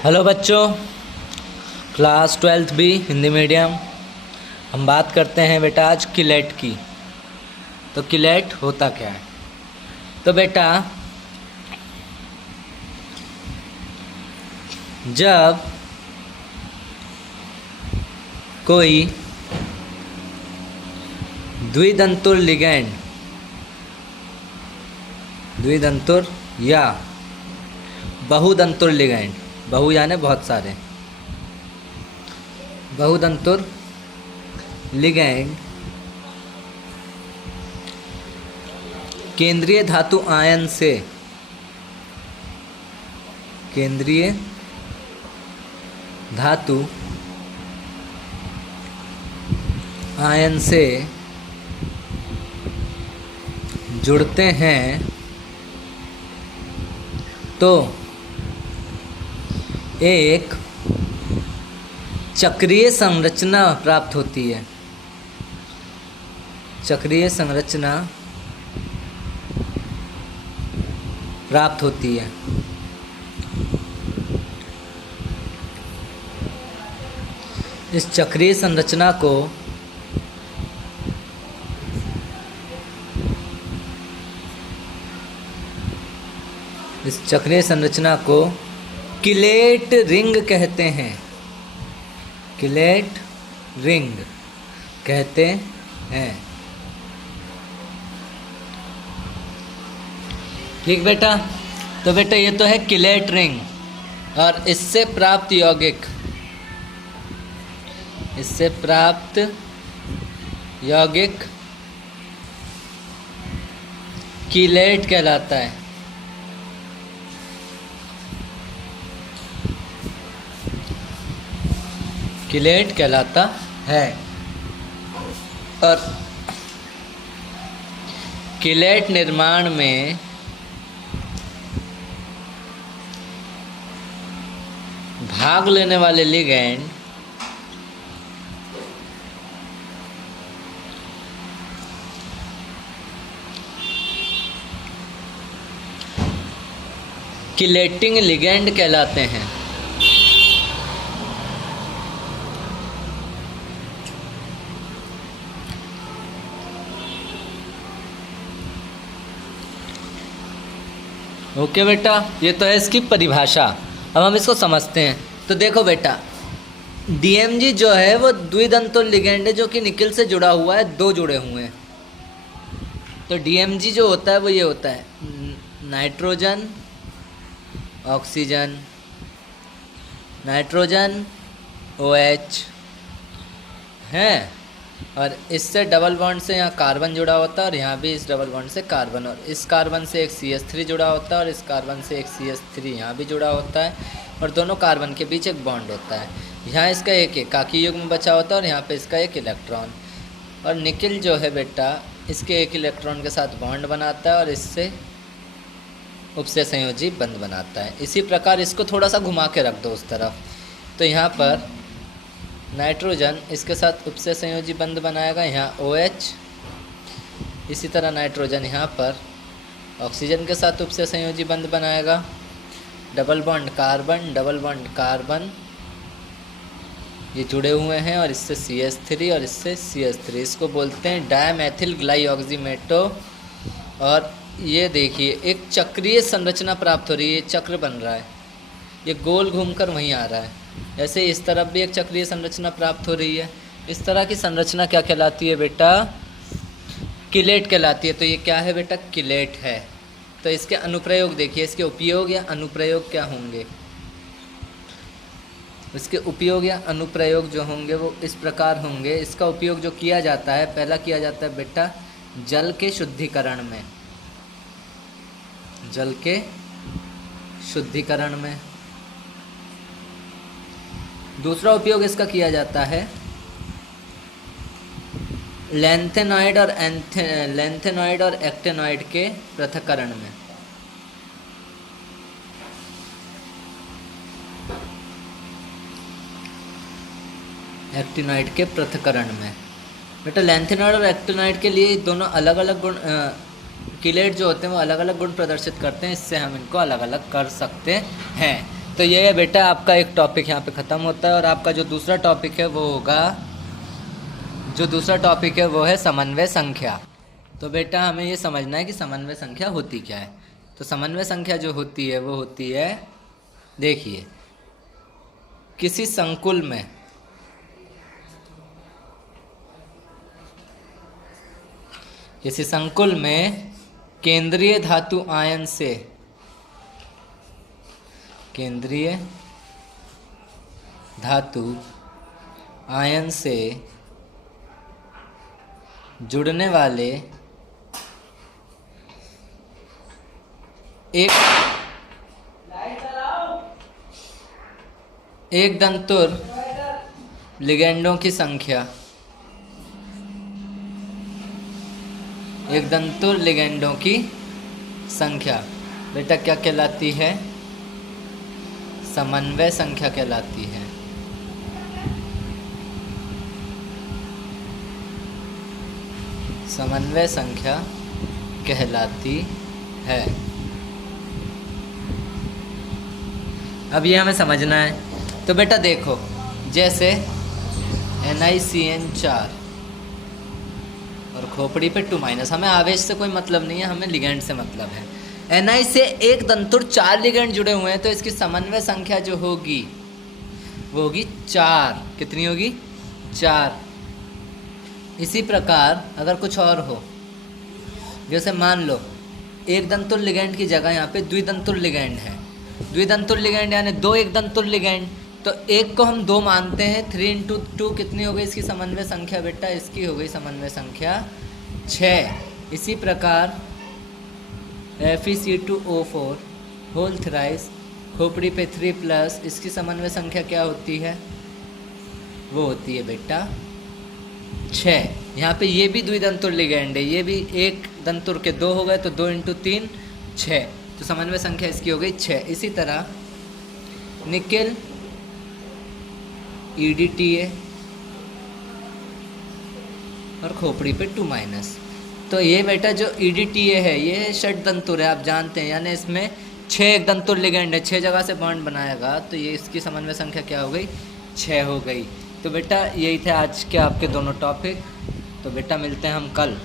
Hello बच्चों, class 12th B Hindi medium. हम बात करते हैं बेटा आज किलेट की। तो किलेट होता क्या है? तो बेटा जब कोई द्विदंतुर लिगैंड या बहुदंतुर लिगैंड, बहु यानी बहुत सारे, बहुदंतुर लिगैंड केंद्रीय धातु आयन से जुड़ते हैं तो एक चक्रीय संरचना प्राप्त होती है। इस चक्रीय संरचना को किलेट रिंग कहते हैं। ठीक बेटा। तो बेटा ये तो है किलेट रिंग, और इससे प्राप्त यौगिक किलेट कहलाता है। और किलेट निर्माण में भाग लेने वाले लिगैंड किलेटिंग लिगैंड कहलाते हैं। ओके बेटा, ये तो है इसकी परिभाषा। अब हम इसको समझते हैं। तो देखो बेटा, डीएमजी जो है वो द्विदंतुर लिगैंड है जो कि निकिल से जुड़ा हुआ है, दो जुड़े हुए हैं। तो डीएमजी जो होता है वो ये होता है, नाइट्रोजन ऑक्सीजन, नाइट्रोजन OH है, और इससे डबल बॉन्ड से यहाँ कार्बन जुड़ा होता है, और यहाँ भी इस डबल बॉन्ड से कार्बन, और इस कार्बन से एक CH3 जुड़ा होता है, और इस कार्बन से एक CH3 यहाँ भी जुड़ा होता है, और दोनों कार्बन के बीच एक बॉन्ड होता है। यहाँ इसका एक एकाकी युग्म बचा होता है, और यहाँ पे इसका एक इलेक्ट्रॉन। और निकिल जो है बेटा, इसके एक इलेक्ट्रॉन के साथ बॉन्ड बनाता है और इससे उपसे संयोजी बंध बनाता है। इसी प्रकार इसको थोड़ा सा घुमा के रख दो उस तरफ। तो यहाँ पर नाइट्रोजन इसके साथ उपसे संयोजी बंध बनाएगा, यहाँ OH। इसी तरह नाइट्रोजन यहाँ पर ऑक्सीजन के साथ उपसे संयोजी बंध बनाएगा, डबल बॉन्ड कार्बन ये जुड़े हुए हैं, और इससे CH3 और इससे CH3, इसको बोलते हैं डायमेथिल ग्लाइऑक्सीमेटो। और ये देखिए एक चक्रीय संरचना प्राप्त हो रही है, ये चक्र बन रहा है, ये गोल घूमकर वहीं आ रहा है। ऐसे इस तरफ भी एक चक्रीय संरचना प्राप्त हो रही है। इस तरह की संरचना क्या कहलाती है बेटा? किलेट कहलाती है। तो ये क्या है बेटा? किलेट है। तो इसके अनुप्रयोग देखिए, इसके उपयोग या अनुप्रयोग क्या होंगे? इसके उपयोग या अनुप्रयोग जो होंगे वो इस प्रकार होंगे। इसका उपयोग जो किया जाता है, पहला किया जाता है बेटा जल के शुद्धिकरण में, दूसरा उपयोग इसका किया जाता है लैंथेनॉइड और एक्टेनॉइड के पृथक्करण में। बेटा लैंथेनॉइड और एक्टेनॉइड के लिए दोनों अलग अलग गुण किलेट जो होते हैं वो अलग अलग गुण प्रदर्शित करते हैं, इससे हम इनको अलग अलग कर सकते हैं। तो ये है बेटा आपका एक टॉपिक यहाँ पे ख़त्म होता है, और आपका जो दूसरा टॉपिक है वो होगा, जो दूसरा टॉपिक है वो है समन्वय संख्या। तो बेटा हमें ये समझना है कि समन्वय संख्या होती क्या है। तो समन्वय संख्या जो होती है वो होती है, देखिए, किसी संकुल में केंद्रीय धातु आयन से जुड़ने वाले एक दंतुर लिगेंडों की संख्या, बेटा क्या कहलाती है? समन्वय संख्या कहलाती है। समन्वय संख्या कहलाती है। अब ये हमें समझना है। तो बेटा देखो, जैसे NiCN4 और खोपड़ी पे 2-, हमें आवेश से कोई मतलब नहीं है, हमें लिगेंड से मतलब है। Ni से एक दंतुर 4 लिगेंड जुड़े हुए हैं, तो इसकी समन्वय संख्या जो होगी वो होगी 4। कितनी होगी? 4। इसी प्रकार अगर कुछ और हो, जैसे मान लो एक दंतुर लिगेंड की जगह यहाँ पे द्विदंतुर लिगेंड है। द्विदंतुर लिगेंड यानी 2 एक दंतुर लिगेंड, तो एक को हम 2 मानते हैं। 3 × 2 कितनी हो गई इसकी समन्वय संख्या? बेटा इसकी हो गई समन्वय संख्या 6। इसी प्रकार FeC2O4 होल थ्राइस खोपड़ी पे 3+, इसकी समन्वय संख्या क्या होती है? वो होती है बेटा 6। यहाँ पे ये भी द्विदंतुर लिगेंड है, ये भी एक दंतुर के 2 हो गए, तो 2 × 3 6, तो समन्वय संख्या इसकी हो गई 6। इसी तरह निकेल EDTA और खोपड़ी पे 2-, तो ये बेटा जो EDTA है ये षट दंतुर है, आप जानते हैं, यानी इसमें 6 एक दंतुर लिगेंड है, 6 जगह से बॉन्ड बनाएगा, तो ये इसकी समन्वय संख्या क्या हो गई? 6 हो गई। तो बेटा यही थे आज के आपके दोनों टॉपिक। तो बेटा मिलते हैं हम कल।